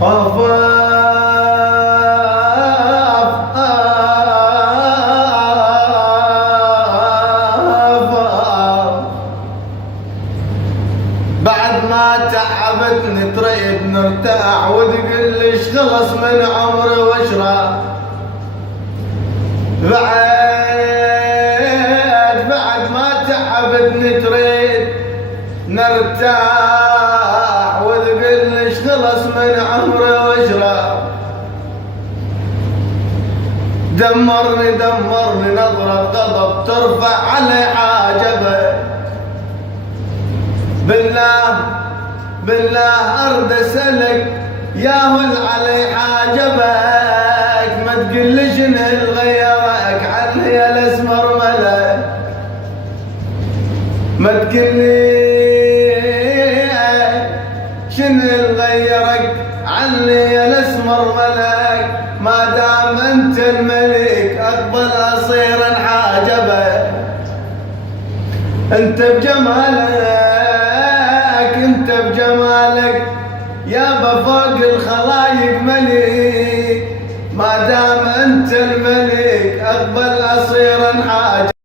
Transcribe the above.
بعد ما تعبتني تريد نرتاح وتقول ليش خلص من عمري واشرى. بعد ما تعبتني تريد نرتاح وتقول ليش خلص من عمري واشرى. دمرني نظرة غضب ترفع علي حاجبه. بالله ارد اسالك يا هل علي حاجبك، ما تقول لي شنو اللي غيرك عن هي الاسمر ملك، ما تقول لي شنو اللي غيرك عن هي الاسمر ملك. ما دام انت الملك اقبل اصير حاجبك. انت بجمالك يابا فوق الخلايق ملك. ما دام انت الملك اقبل اصير حاجبك.